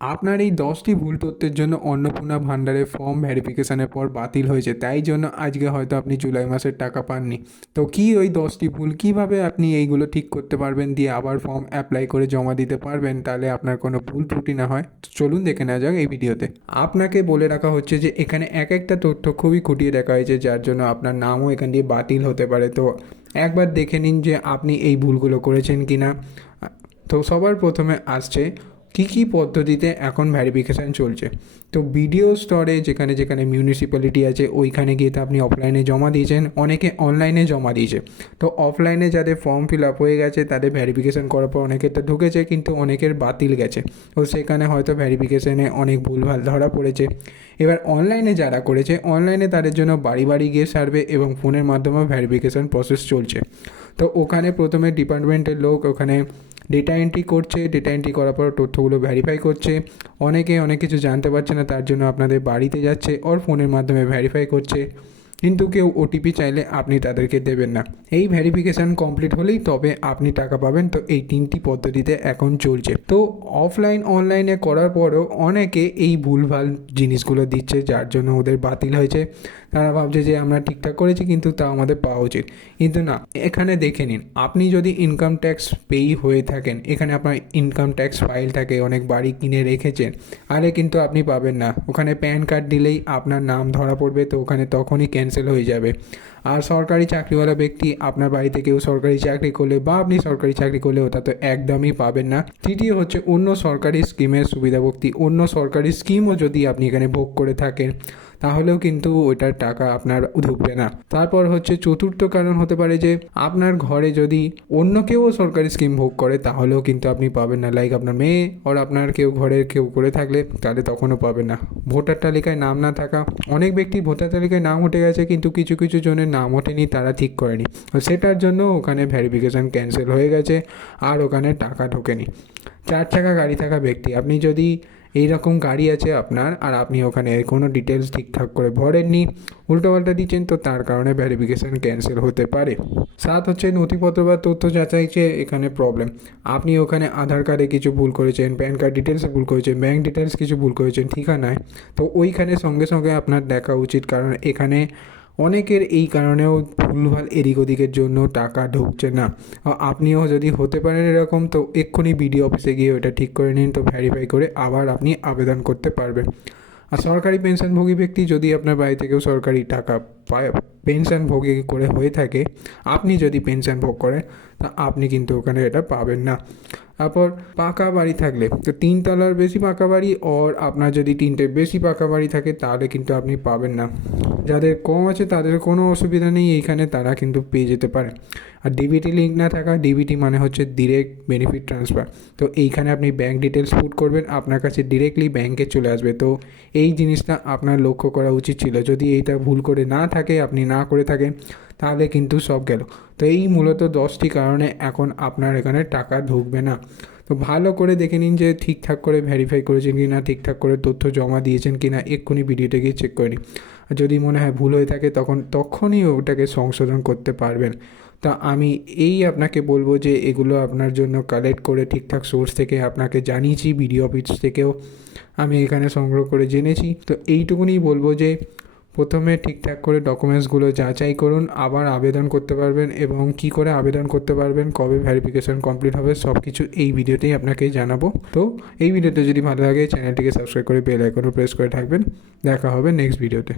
আপনার এই 10টি ভুল তথ্যের জন্য অন্নপূর্ণা ভান্ডারের ফর্ম ভেরিফিকেশনের পর বাতিল হয়েছে, তাই জন্য আজকে হয়তো আপনি জুলাই মাসের টাকা পাননি। তো কি ওই 10টি ভুল কীভাবে আপনি এইগুলো ঠিক করতে পারবেন, দিয়ে আবার ফর্ম অ্যাপ্লাই করে জমা দিতে পারবেন, তাহলে আপনার কোনো ভুল ত্রুটি না হয়। তো চলুন দেখে নেওয়া যাক এই ভিডিওতে। আপনাকে বলে রাখা হচ্ছে যে এখানে এক একটা তথ্য খুবই খুঁটিয়ে দেখা হয়েছে, যার জন্য আপনার নামও এখান দিয়ে বাতিল হতে পারে। তো একবার দেখে নিন যে আপনি এই ভুলগুলো করেছেন কি না। তো সবার প্রথমে আসছে কী কী পদ্ধতিতে এখন ভেরিফিকেশান চলছে। তো বিডিও স্তরে যেখানে যেখানে মিউনিসিপ্যালিটি আছে ওইখানে গিয়ে তো আপনি অফলাইনে জমা দিয়েছেন, অনেকে অনলাইনে জমা দিয়েছে। তো অফলাইনে যাদের ফর্ম ফিল আপ হয়ে গেছে তাদের ভেরিফিকেশান করার পর অনেকের তো ঢুকেছে, কিন্তু অনেকের বাতিল গেছে। তো সেখানে হয়তো ভেরিফিকেশানে অনেক ভুলভাল ধরা পড়েছে। এবার অনলাইনে যারা করেছে, অনলাইনে তাদের জন্য বাড়ি বাড়ি গিয়ে সার্ভে এবং ফোনের মাধ্যমে ভেরিফিকেশান প্রসেস চলছে। তো ওখানে প্রথমে ডিপার্টমেন্টের লোক ওখানে ডেটা এন্ট্রি করছে, ডেটা এন্ট্রি করার পর তথ্যগুলো ভেরিফাই করছে। অনেকে অনেক কিছু জানতে পারছে না, তার জন্য আপনাদের বাড়িতে যাচ্ছে ওর ফোনের মাধ্যমে ভেরিফাই করছে। কিন্তু কেউ ওটিপি চাইলে আপনি তাদেরকে দেবেন না। এই ভেরিফিকেশান কমপ্লিট হলেই তবে আপনি টাকা পাবেন। তো এই 3টি পদ্ধতিতে এখন চলছে। তো অফলাইন অনলাইনে করার পরেও অনেকে এই ভুলভাল জিনিসগুলো দিচ্ছে, যার জন্য ওদের বাতিল হয়েছে। তারা ভাবছে যে আমরা ঠিকঠাক করেছি, কিন্তু তা আমাদের পাওয়া উচিত। কিন্তু না, এখানে দেখে নিন, আপনি যদি ইনকাম ট্যাক্স পেই হয়ে থাকেন, এখানে আপনার ইনকাম ট্যাক্স ফাইল থাকে, অনেক বাড়ি কিনে রেখেছেন, আরে কিন্তু আপনি পাবেন না। ওখানে প্যান কার্ড দিলেই আপনার নাম ধরা পড়বে, তো ওখানে তখনই ক্যান্সেল হয়ে যাবে। আর সরকারি চাকরিওয়ালা ব্যক্তি, আপনার বাড়িতে কেউ সরকারি চাকরি করলে বা আপনি সরকারি চাকরি করলে ওটা তো একদমই পাবেন না। তৃতীয় হচ্ছে অন্য সরকারি স্কিমের সুবিধাভোগী, অন্য সরকারি স্কিমও যদি আপনি এখানে ভোগ করে থাকেন তাহলেও কিন্তু ওইটার টাকা আপনার ঢুকবে না। তারপর হচ্ছে চতুর্থ কারণ হতে পারে যে আপনার ঘরে যদি অন্য কেউ সরকারি স্কিম ভোগ করে তাহলেও কিন্তু আপনি পাবেন না। লাইক আপনার মেয়ে আর আপনার কেউ ঘরের কেউ করে থাকলে তাহলে তখনও পাবেন না। ভোটার তালিকায় নাম না থাকা, অনেক ব্যক্তি ভোটার তালিকায় নাম উঠে গেছে কিন্তু কিছু কিছু জনের নাম ওঠেনি, তারা ঠিক করেনি। সেটার জন্য ওখানে ভেরিফিকেশান ক্যান্সেল হয়ে গেছে আর ওখানে টাকা ঢোকেনি। 4 চাকা গাড়ি থাকা ব্যক্তি, আপনি যদি এই রকম গাড়ি আছে আপনার আর আপনি ওখানে কোনো ডিটেলস ঠিকঠাক করে ভরেননি, উল্টোপাল্টা দিচ্ছেন, তো তার কারণে ভেরিফিকেশান ক্যান্সেল হতে পারে। 7 হচ্ছে নথিপত্র বা তথ্য যাচাইছে এখানে প্রবলেম। আপনি ওখানে আধার কার্ডে কিছু ভুল করেছেন, প্যান কার্ড ডিটেলসে ভুল করেছেন, ব্যাঙ্ক ডিটেলস কিছু ভুল করেছেন, ঠিকানায়, তো ওইখানে সঙ্গে সঙ্গে আপনার দেখা উচিত, কারণ এখানে অনেকের এই কারণেও ভুলভাল এদিক ওদিকের জন্য টাকা ঢুকছে না। আপনিও যদি হতে পারেন এরকম, তো এক্ষুনি বিডিও অফিসে গিয়ে ওটা ঠিক করে নিন, তো ভেরিফাই করে আবার আপনি আবেদন করতে পারবেন। আর সরকারি পেনশনভোগী ব্যক্তি, যদি আপনার বাড়ি থেকেও সরকারি টাকা পায়, পেনশনভোগী করে হয়ে থাকে, আপনি যদি পেনশন ভোগ করেন, তা আপনি কিন্তু ওখানে এটা পাবেন না। তারপর পাকা বাড়ি থাকলে, তো 3 তলার বেশি পাকা বাড়ি ওর আপনার যদি 3টের বেশি পাকা বাড়ি থাকে তাহলে কিন্তু আপনি পাবেন না। যাদের কম আছে তাদের কোনো অসুবিধা নেই এইখানে, তারা কিন্তু পেয়ে যেতে পারে। আর ডিবিটি লিঙ্ক না থাকা, ডিবিটি মানে হচ্ছে ডিরেক্ট বেনিফিট ট্রান্সফার। তো এইখানে আপনি ব্যাঙ্ক ডিটেলস পুট করবেন, আপনার কাছে ডিরেক্টলি ব্যাঙ্কে চলে আসবে। তো এই জিনিসটা আপনার লক্ষ্য করা উচিত ছিল। যদি এইটা ভুল করে না থাকে, আপনি না করে থাকেন, তাহলে কিন্তু সব গেল। তো এই মূলত 10টি কারণে এখন আপনার এখানে টাকা ঢুকবে না। তো ভালো করে দেখে নিন যে ঠিকঠাক করে ভেরিফাই করেছেন কি না, ঠিকঠাক করে তথ্য জমা দিয়েছেন কি না, এক্ষুনি ভিডিওটা গিয়ে চেক করে নিন। আর যদি মনে হয় ভুল হয়ে থাকে তখনই ওটাকে সংশোধন করতে পারবেন। তা আমি আপনাকে বলবো যে এগুলো আপনার জন্য কালেক্ট করে ঠিকঠাক সোর্স থেকে আপনাকে জানিয়েছি, বিডিও অফিস থেকেও আমি এখানে সংগ্রহ করে জেনেছি। তো এইটুকুনি বলবো যে প্রথমে ঠিকঠাক করে ডকুমেন্টসগুলো যাচাই করুন, আবার আবেদন করতে পারবেন, এবং কি করে আবেদন করতে পারবেন, কবে ভেরিফিকেশান কমপ্লিট হবে, সব কিছু এই ভিডিওতেই আপনাকে জানাবো। তো এই ভিডিওতে যদি ভালো লাগে চ্যানেলটিকে সাবস্ক্রাইব করে বেল আইকনও প্রেস করে থাকবেন। দেখা হবে নেক্সট ভিডিওতে।